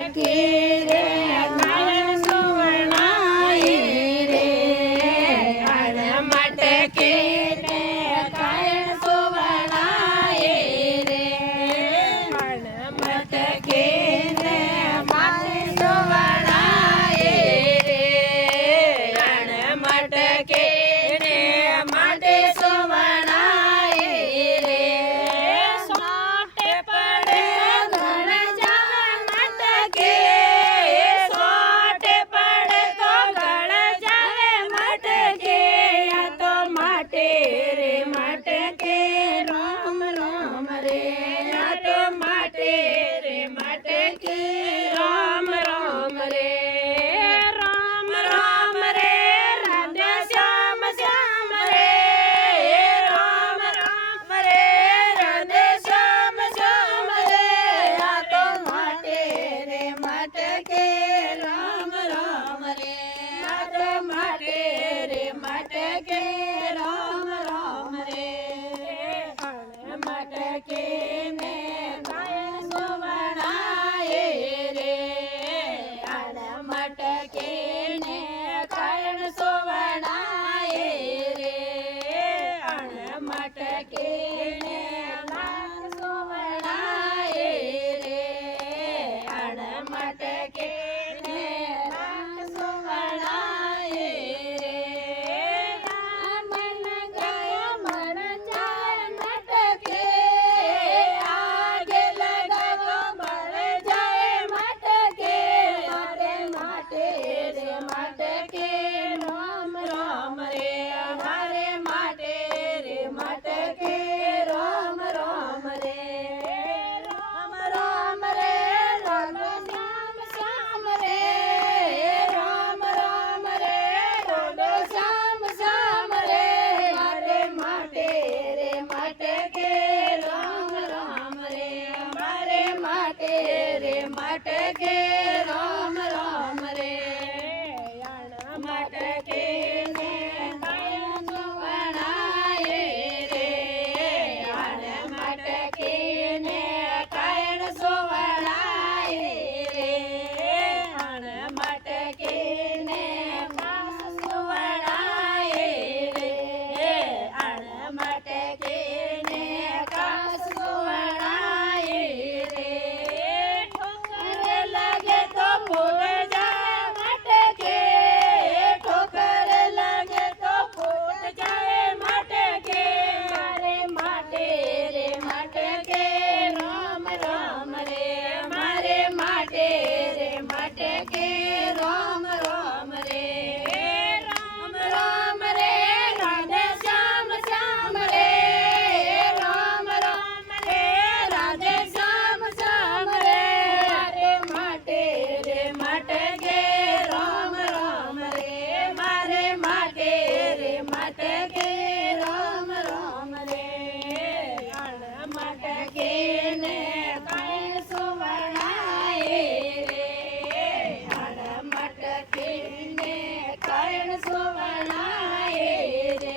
रे कायण सुवर्णाई रे अण मटके रे कायण सुवर्णाई रे अण मटके रे माते सुवर्णाई रे अण मटके रे माते सुवर्णाई रे सोटे पड़े धन जावे मटके सोटे पड़े तो गण जावे मटके या तो माटे रे मटके राम राम रे या तो माटे रे मटके राम राम रे राम राम रे राधे श्याम श्याम रे राम राम रे राधे श्याम श्याम रे या तो माटे रे मटके राम राम रे या तो माटे रे मटके राम राम रे अण मटके ने कायण सुवर्णाए रे अण मटके ने कायण सुवर्णाए रे अण मटके ने लाल सुवर्णाए रे अण मटके ने लाल सुवर्णाए रे मन गया मन जाए मटके आगे लगा तो बढ़ जाए मटके अरे माटे रे मटके राम राम रे हमारे माटे रे मटके राम राम रे राम राम रे राम श्याम श्याम रे राम राम रे राम श्याम श्याम रे हमारे माटे रे मटके राम राम रे हमारे माटे रे मटके राम राम रे अण मटके ने कायण सुवर्णाए रे अण मटके ने कायण सुवर्णाए रे अण मटके ने कायण सुवर्णाए रे अण मटके ने कायण सुवर्णाए रे ठोकर लगे तो फूट जाए मटके ठोकर लगे तो फूट जाए मटके मारे माटे रे मटके राम राम रे मारे माटे रे मटके राम राम रे राम राम रे राधे श्याम श्याम रे राम राम रे राधे श्याम श्याम रे अरे माटे रे मटके राम राम रे मारे माटे रे मटके राम राम रे अण मटके ने कायण सुवर्णाए रे अण मटके ने कायण सुवर्णाए रे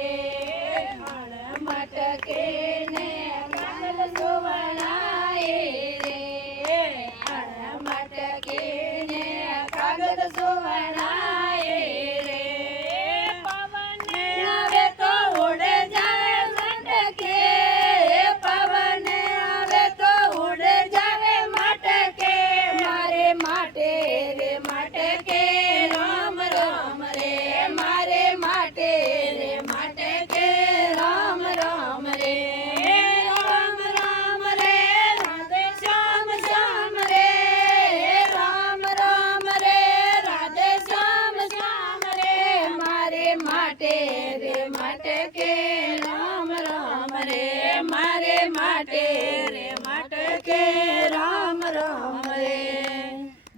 अण मटके ने कायण सुवर्णाए रे अण मटके ने कागद सुवर्णाए रे पवन आवे तो उड़ जाए मटके पवन आवे तो उड़ जावे मटके मारे माटे रे मटके राम राम रे मारे माटे रे मटके राम राम रे राम राम रे राधे श्याम श्याम रे राम राम रे राधे श्याम श्याम रे मारे माटे रे मटके राम राम रे मारे माटे रे मटके राम राम रे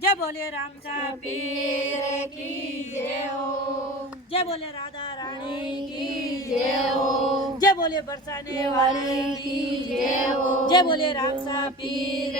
जय बोले रामचा पीर की जय हो जय बोले राधा रानी की जय हो जय बोले बरसाने वाले की जय हो जय बोले रामचा पीर